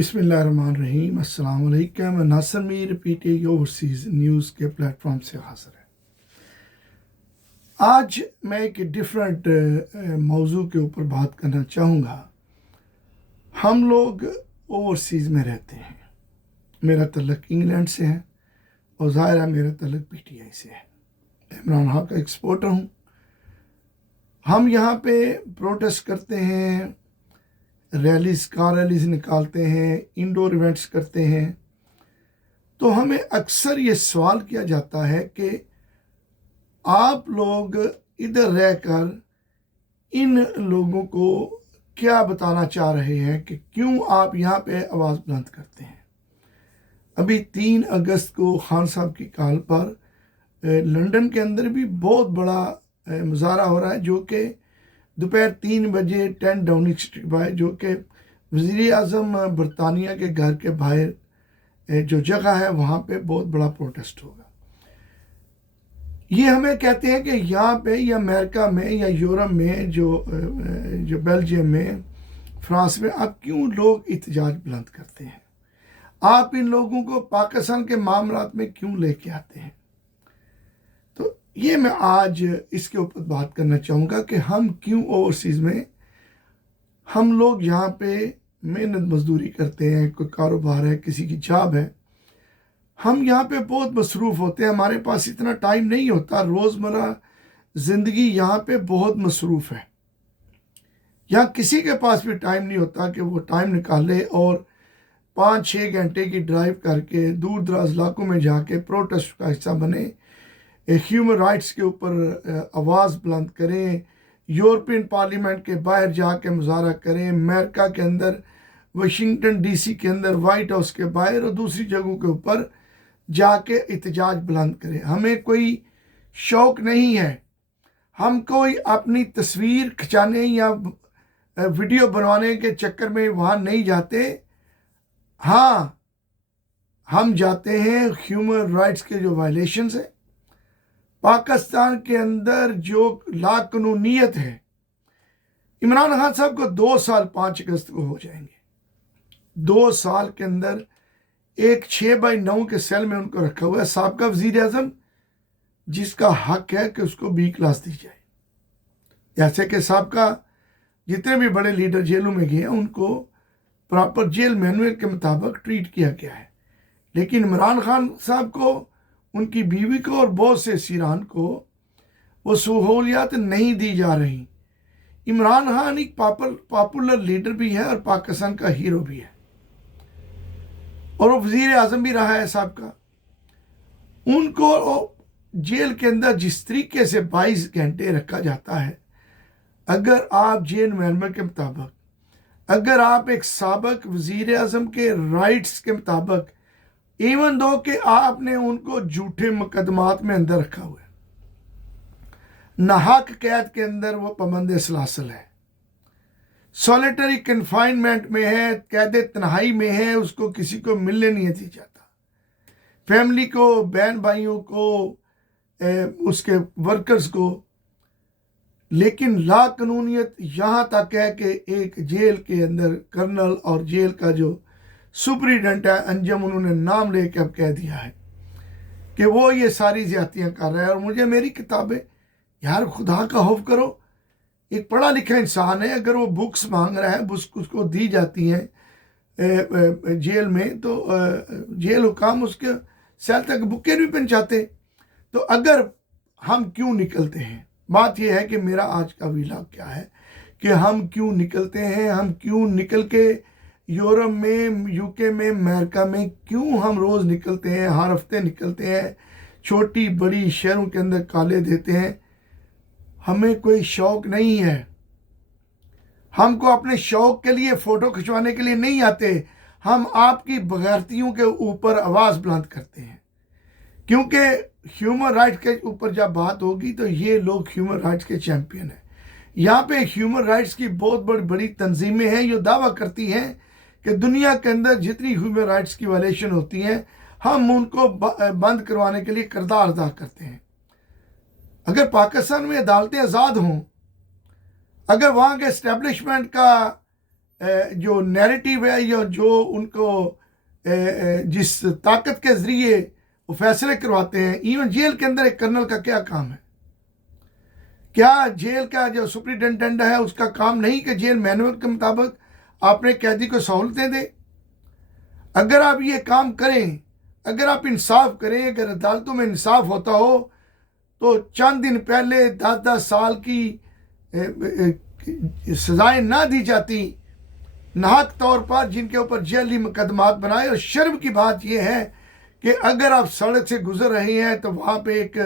बिस्मिल्लाहिर्रहमानिर्रहीम। अस्सलाम वालेकुम। मैं Nasir Mir PTI overseas news के प्लेटफॉर्म से हाज़िर है। आज मैं एक डिफरेंट मौजू के ऊपर बात करना चाहूँगा। हम लोग ओवरसीज़ में रहते हैं। मेरा तल्लक इंग्लैंड से है और ज़ाहिर है मेरा तल्लक पीटीआई से है। इमरान खान का एक्सपोर्टर हूँ। हम यहाँ पे प्रोटेस्ट करते हैं, रैलीज कार रैलीज निकालते हैं, इंडोर इवेंट्स करते हैं। तो हमें अक्सर ये सवाल किया जाता है कि आप लोग इधर रहकर इन लोगों को क्या बताना चाह रहे हैं कि क्यों आप यहाँ पे आवाज़ बुलंद करते हैं। अभी 3 अगस्त को खान साहब की कॉल पर लंदन के अंदर भी बहुत बड़ा मुजाहरा हो रहा है, जो कि दोपहर 3 बजे 10 डाउनिंग स्ट्रीट बाय, जो कि वज़ीर आज़म बरतानिया के घर के बाहर जो जगह है वहाँ पे बहुत बड़ा प्रोटेस्ट होगा। ये हमें कहते हैं कि यहाँ पे या अमेरिका में या यूरोप में जो बेल्जियम में, फ्रांस में आप क्यों लोग एहतजाज बुलंद करते हैं, आप इन लोगों को पाकिस्तान के मामलात में क्यों लेके आते हैं। तो ये मैं आज इसके ऊपर बात करना चाहूँगा कि हम क्यों ओवरसीज़ में हम लोग यहाँ पे मेहनत मजदूरी करते हैं, कोई कारोबार है, किसी की जॉब है, हम यहाँ पे बहुत मसरूफ़ होते हैं, हमारे पास इतना टाइम नहीं होता। रोज़मर्रा ज़िंदगी यहाँ पे बहुत मसरूफ़ है। यहाँ किसी के पास भी टाइम नहीं होता कि वो टाइम निकाले और 5-6 घंटे की ड्राइव करके दूर दराज इलाकों में जाके प्रोटेस्ट का हिस्सा बने, ह्यूमन राइट्स के ऊपर आवाज़ बुलंद करें, यूरोपियन पार्लियामेंट के बाहर जाके मुजाहरा करें, अमेरिका के अंदर वाशिंगटन डीसी के अंदर वाइट हाउस के बाहर और दूसरी जगहों के ऊपर जाके एहतजाज बुलंद करें। हमें कोई शौक़ नहीं है, हम कोई अपनी तस्वीर खिंचाने या वीडियो बनवाने के चक्कर में वहाँ नहीं जाते। हाँ, हम जाते हैं ह्यूमन राइट्स के जो वायलेशंस है, पाकिस्तान के अंदर जो लाकानूनीत है। इमरान खान साहब को 2 साल 5 अगस्त को हो जाएंगे। 2 साल के अंदर एक 6x9 के सेल में उनको रखा हुआ है। साबका वजीर आजम जिसका हक है कि उसको B क्लास दी जाए, जैसे कि साबका जितने भी बड़े लीडर जेलों में गए हैं उनको प्रॉपर जेल मैनुअल के मुताबिक ट्रीट किया गया है। लेकिन इमरान खान साहब को, उनकी बीवी को और बहुत से सीरान को वो सहूलियात नहीं दी जा रही। इमरान खान एक पॉपुलर लीडर भी है और पाकिस्तान का हीरो भी है और वो वज़ीर आज़म भी रहा है साहब का। उनको जेल के अंदर जिस तरीके से 22 घंटे रखा जाता है, अगर आप जेल मैनुअल के मुताबिक, अगर आप एक साबिक वज़ीर आज़म के राइट्स के मुताबिक, इवन दो कि आपने उनको झूठे मुकदमात में अंदर रखा हुआ है, नाहक कैद के अंदर वो पाबंद सलासल है, सॉलिटरी कन्फाइनमेंट में है, कैद तन्हाई में है, उसको किसी को मिलने नहीं दी जाता, फैमिली को, बहन भाइयों को, उसके वर्कर्स को। लेकिन लाकानूनियत यहाँ तक है कि एक जेल के अंदर कर्नल और जेल का जो सुपरिटेंडेंट है अंजम, उन्होंने नाम लेकर अब कह दिया है कि वो ये सारी ज्यादतियाँ कर रहा है। और मुझे मेरी किताबें, यार खुदा का खौफ करो, एक पढ़ा लिखा इंसान है, अगर वो बुक्स मांग रहा है, बुक्स उसको दी जाती हैं जेल में, तो जेल हुकाम उसके सेल तक बुकें भी पहुँचाते। तो अगर हम क्यों निकलते हैं, बात यह है कि मेरा आज का व्लॉग क्या है कि हम क्यों निकलते हैं, हम क्यों निकल के यूरोप में, यूके में, अमेरिका में क्यों हम रोज़ निकलते हैं, हर हफ्ते निकलते हैं, छोटी बड़ी शहरों के अंदर काले देते हैं। हमें कोई शौक़ नहीं है, हमको अपने शौक़ के लिए, फ़ोटो खिंचवाने के लिए नहीं आते। हम आपकी बगैरतियों के ऊपर आवाज़ बुलंद करते हैं, क्योंकि ह्यूमन राइट्स के ऊपर जब बात होगी तो ये लोग ह्यूमन राइट्स के चैम्पियन हैं। यहाँ पे ह्यूमन राइट्स की बहुत बड़ी तंजीमें हैं जो दावा करती हैं कि दुनिया के अंदर जितनी ह्यूमन राइट्स की वायलेशन होती हैं, हम उनको बंद करवाने के लिए किरदार अदा करते हैं। अगर पाकिस्तान में अदालतें आज़ाद हों, अगर वहाँ के इस्टेब्लिशमेंट का जो नैरेटिव है या जो उनको जिस ताकत के ज़रिए वो फैसले करवाते हैं। इवन जेल के अंदर एक कर्नल का क्या काम है? क्या जेल का जो सुप्रिटेंडेंट है उसका काम नहीं कि जेल मैनुअल के मुताबिक अपने कैदी को सहूलतें दे? अगर आप ये काम करें, अगर आप इंसाफ करें, अगर अदालतों में इंसाफ होता हो तो चंद दिन पहले 10-10 साल की सजाएं ना दी जाती नाहक तौर पर जिनके ऊपर जेली मुकदमात बनाए। और शर्म की बात यह है कि अगर आप सड़क से गुजर रहे हैं तो वहाँ पे एक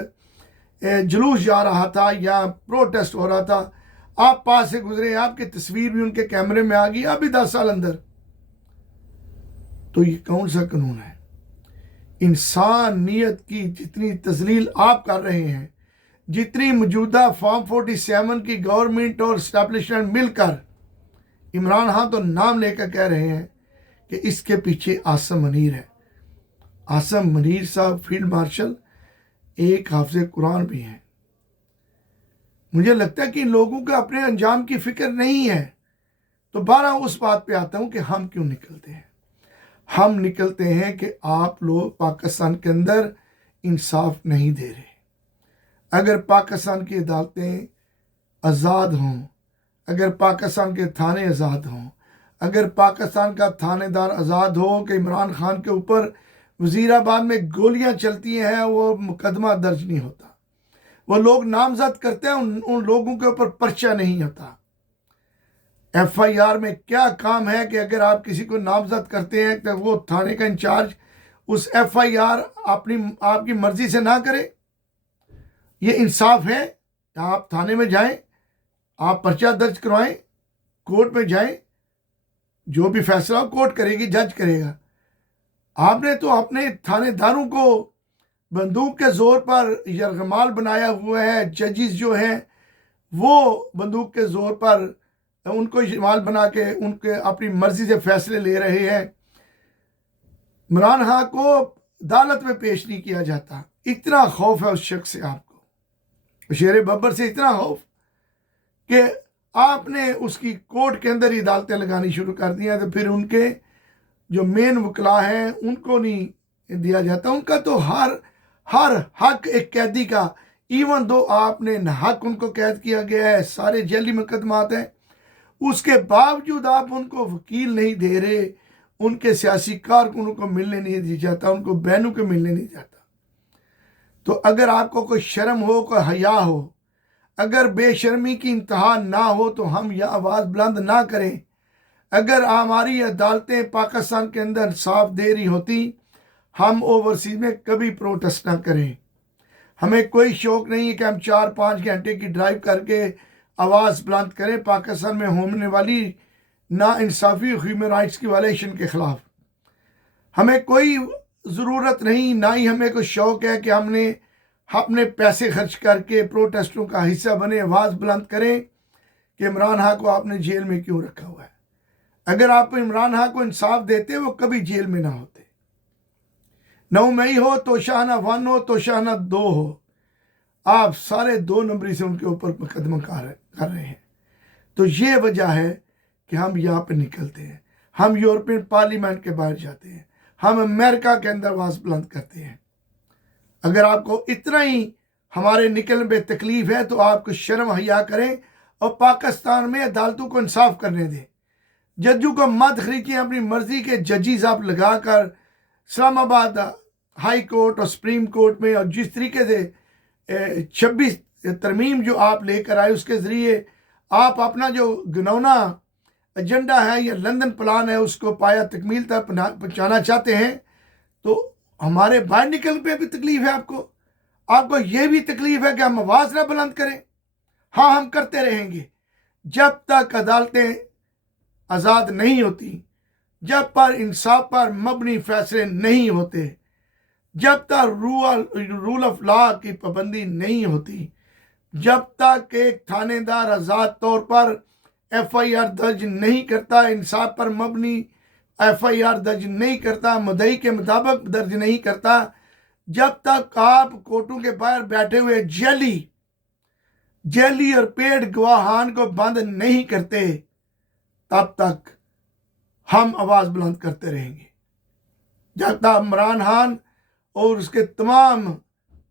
जुलूस जा रहा था या प्रोटेस्ट हो रहा था, आप पास से गुजरे, आपकी तस्वीर भी उनके कैमरे में आ गई, आप भी 10 साल अंदर। तो ये कौन सा कानून है? इंसानियत की जितनी तजलील आप कर रहे हैं, जितनी मौजूदा फॉर्म 47 की गवर्नमेंट और स्टैब्लिशमेंट मिलकर इमरान खान तो नाम लेकर कह रहे हैं कि इसके पीछे आसम मनीर है। आसम मनीर साहब फील्ड मार्शल, एक हाफिज कुरान भी हैं। मुझे लगता है कि इन लोगों को अपने अंजाम की फिक्र नहीं है। तो 12 उस बात पे आता हूं कि हम क्यों निकलते हैं। हम निकलते हैं कि आप लोग पाकिस्तान के अंदर इंसाफ नहीं दे रहे। अगर पाकिस्तान की अदालतें आज़ाद हों, अगर पाकिस्तान के थाने आज़ाद हों, अगर पाकिस्तान का थानेदार आज़ाद हो कि इमरान खान के ऊपर वज़ीराबाद में गोलियां चलती हैं, वो मुकदमा दर्ज नहीं होता, वो लोग नामजद करते हैं, उन लोगों के ऊपर पर्चा नहीं होता। FIR में क्या काम है कि अगर आप किसी को नामजद करते हैं तो वो थाने का इंचार्ज उस FIR आपकी मर्जी से ना करे? ये इंसाफ है? आप थाने में जाएं, आप पर्चा दर्ज करवाएं, कोर्ट में जाएं, जो भी फैसला कोर्ट करेगी, जज करेगा। आपने तो अपने थानेदारों को बंदूक के जोर पर यरगमाल बनाया हुआ है। जजिस जो हैं वो बंदूक के जोर पर उनको इस्तेमाल बना के उनके अपनी मर्जी से फैसले ले रहे हैं। इमरान खान को अदालत में पेश नहीं किया जाता। इतना खौफ है उस शख्स से, आपको शेर बब्बर से इतना खौफ कि आपने उसकी कोर्ट के अंदर ही अदालतें लगानी शुरू कर दी हैं। तो फिर उनके जो मेन वकला हैं उनको नहीं दिया जाता। उनका तो हर हक एक कैदी का, इवन दो आपने नाहक उनको कैद किया गया है, सारे जेली मुकदमात हैं, उसके बावजूद आप उनको वकील नहीं दे रहे, उनके सियासी कारकुनों को मिलने नहीं दिया जाता, उनको बहनों को मिलने नहीं जाता। तो अगर आपको कोई शर्म हो, कोई हया हो, अगर बेशर्मी की इंतहा ना हो तो हम यह आवाज़ बुलंद ना करें। अगर हमारी अदालतें पाकिस्तान के अंदर इंसाफ दे रही होती, हम ओवरसीज में कभी प्रोटेस्ट ना करें। हमें कोई शौक नहीं है कि हम 4-5 घंटे की ड्राइव करके आवाज़ बुलंद करें पाकिस्तान में होने वाली ना इंसाफ़ी ह्यूमन राइट्स की वायलेशन के ख़िलाफ़। हमें कोई ज़रूरत नहीं, ना ही हमें कोई शौक़ है कि हमने अपने पैसे खर्च करके प्रोटेस्टों का हिस्सा बने, आवाज़ बुलंद करें कि इमरान खान को आपने जेल में क्यों रखा हुआ है। अगर आप इमरान खान को इंसाफ देते वो कभी जेल में ना होते। 9 मई हो, तोशाना 1 हो, तोशाना 2 हो, आप सारे 2 नंबरी से उनके ऊपर मुकदमा कर रहे हैं। तो ये वजह है कि हम यहाँ पे निकलते हैं। हम यूरोपियन पार्लियामेंट के बाहर जाते हैं, हम अमेरिका के अंदर आवाज़ बुलंद करते हैं। अगर आपको इतना ही हमारे निकलने में तकलीफ है तो आपको शर्म हया करें और पाकिस्तान में अदालतों को इंसाफ करने दें। जजों को मत खरीदिए, अपनी मर्जी के जजिस आप लगाकर इस्लामाबाद हाई कोर्ट और सुप्रीम कोर्ट में, और जिस तरीके से 26 तरमीम जो आप लेकर आए उसके ज़रिए आप अपना जो घिनौना एजेंडा है या लंदन प्लान है उसको पाया तकमील तक पहुँचाना चाहते हैं। तो हमारे बाहर निकलने पे भी तकलीफ है आपको ये भी तकलीफ है कि हम आवाज़ ना बुलंद करें। हाँ, हम करते रहेंगे जब तक अदालतें आज़ाद नहीं होती, जब पर इंसाफ पर मबनी फैसले नहीं होते, जब तक रूल ऑफ लॉ की पाबंदी नहीं होती, जब तक एक थानेदार आज़ाद तौर पर FIR दर्ज नहीं करता, इंसाफ पर मबनी FIR दर्ज नहीं करता, मुद्दई के मुताबिक दर्ज नहीं करता, जब तक आप कोर्टों के बाहर बैठे हुए जेली और पेड गवाहान को बंद नहीं करते, तब तक हम आवाज़ बुलंद करते रहेंगे जब तक इमरान खान और उसके तमाम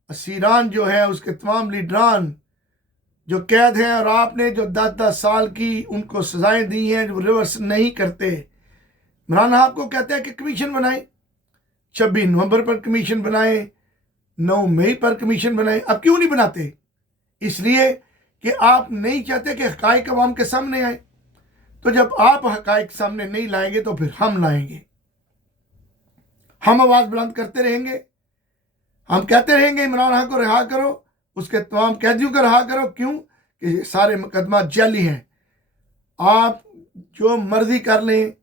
असीरान जो है, उसके तमाम लीडरान जो कैद हैं, और आपने जो 10-10 साल की उनको सजाएं दी हैं, जो रिवर्स नहीं करते। इमरान आपको कहते हैं कि कमीशन बनाए, 26 नवंबर पर कमीशन बनाए, 9 मई पर कमीशन बनाए। अब क्यों नहीं बनाते? इसलिए कि आप नहीं चाहते कि हकायक अवाम के सामने आए। तो जब आप हकायक सामने नहीं लाएंगे तो फिर हम लाएंगे। हम आवाज़ बुलंद करते रहेंगे, हम कहते रहेंगे इमरान खान को रिहा करो, उसके तमाम कैदियों को रिहा करो। क्यों? कि सारे मुकदमा जाली हैं। आप जो मर्जी कर लें,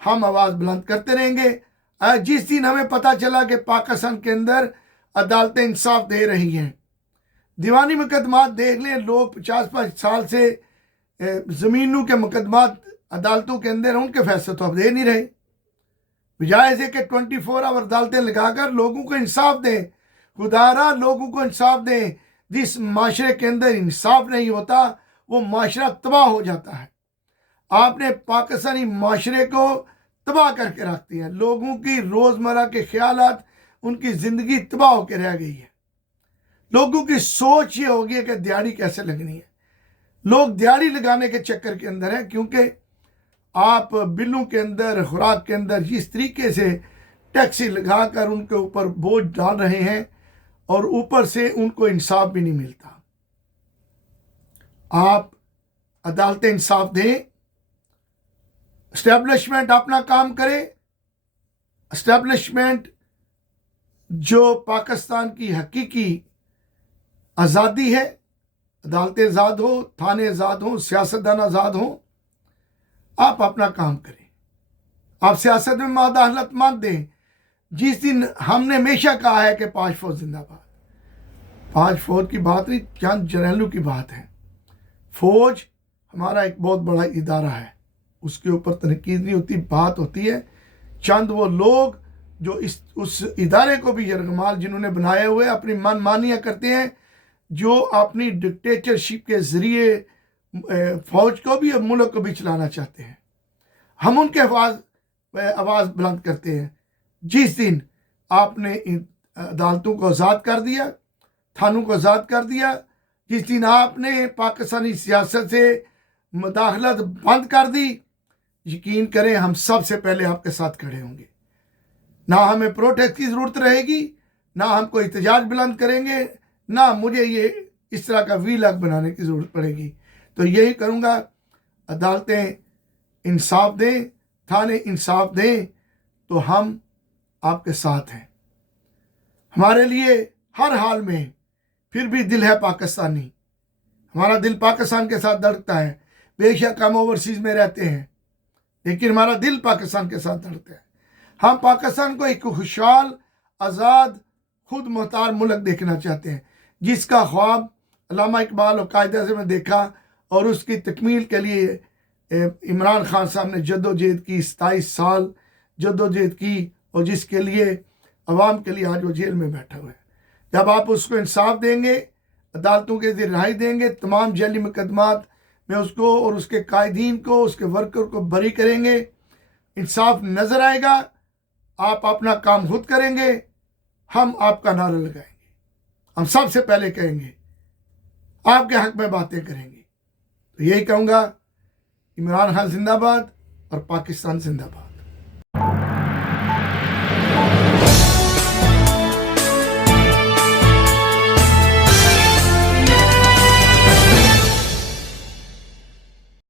हम आवाज़ बुलंद करते रहेंगे। जिस दिन हमें पता चला कि पाकिस्तान के अंदर अदालतें इंसाफ दे रही हैं, दीवानी मुकदमात देख लें, लोग 50-50 साल से ज़मीनों के मुकदमात अदालतों के अंदर, उनके फैसले तो अब दे नहीं रहे। बजाय से कि 24 आवर अदालतें लगाकर लोगों को इंसाफ दें, खुदारा लोगों को इंसाफ दें। जिस माशरे के अंदर इंसाफ नहीं होता वो माशरा तबाह हो जाता है। आपने पाकिस्तानी माशरे को तबाह करके रख दिया। लोगों की रोज़मर्रा के ख्यालात, उनकी ज़िंदगी तबाह होकर रह गई है। लोगों की सोच ये होगी कि दिहाड़ी कैसे लगनी है। लोग दिहाड़ी लगाने के चक्कर के अंदर हैं, क्योंकि आप बिलों के अंदर, खुराक के अंदर जिस तरीके से टैक्सी लगाकर उनके ऊपर बोझ डाल रहे हैं, और ऊपर से उनको इंसाफ भी नहीं मिलता। आप अदालतें इंसाफ दें, एस्टेब्लिशमेंट अपना काम करे। एस्टेब्लिशमेंट जो पाकिस्तान की हकीकी आज़ादी है, अदालतें आज़ाद हो, थाने आज़ाद हो, सियासतदान आज़ाद हो, आप अपना काम करें। आप सियासत में मुदाखलत मत दें। जिस दिन हमने हमेशा कहा है कि 5 फौज जिंदाबाद, 5 फौज की बात नहीं, चंद जर्नैलों की बात है। फौज हमारा एक बहुत बड़ा इदारा है, उसके ऊपर तनकीद नहीं होती, बात होती है चंद वो लोग जो उस इदारे को भी यरगमाल जिन्होंने बनाए हुए अपनी मनमानियाँ करते हैं, जो अपनी डिक्टेटरशिप के ज़रिए फौज को भी और मुल्क को भी चलाना चाहते हैं। हम उनके आवाज़ बुलंद करते हैं। जिस दिन आपने इन अदालतों को आज़ाद कर दिया, थानों को आज़ाद कर दिया, जिस दिन आपने पाकिस्तानी सियासत से मुदाखलत बंद कर दी, यकीन करें हम सबसे पहले आपके साथ खड़े होंगे। ना हमें प्रोटेस्ट की ज़रूरत रहेगी, ना हम कोई एहतजाज बुलंद करेंगे, ना मुझे ये इस तरह का वीलॉग बनाने की ज़रूरत पड़ेगी। तो यही करूँगा, अदालतें इंसाफ दें, थाने इंसाफ दें, तो हम आपके साथ हैं। हमारे लिए हर हाल में फिर भी दिल है पाकिस्तानी। हमारा दिल पाकिस्तान के साथ धड़कता है। बेशक हम ओवरसीज़ में रहते हैं, लेकिन हमारा दिल पाकिस्तान के साथ धड़कता है। हम पाकिस्तान को एक खुशहाल, आज़ाद, खुद मुख्तार मुल्क देखना चाहते हैं, जिसका ख्वाब अल्लामा इकबाल और कायदा से मैं देखा, और उसकी तकमील के लिए इमरान खान साहब ने जद्दोजहद की, 27 साल जद्दोजहद की, और जिसके लिए अवाम के लिए आज वो जेल में बैठा हुआ है। जब आप उसको इंसाफ देंगे, अदालतों के ज़रिए रिहाई देंगे, तमाम जैली मुकदमात में उसको और उसके कायदीन को, उसके वर्कर को बरी करेंगे, इंसाफ नज़र आएगा, आप अपना काम खुद करेंगे, हम आपका नारा लगाएंगे, हम सबसे पहले कहेंगे, आपके हक में बातें करेंगे। तो यही कहूँगा, इमरान खान जिंदाबाद और पाकिस्तान जिंदाबाद।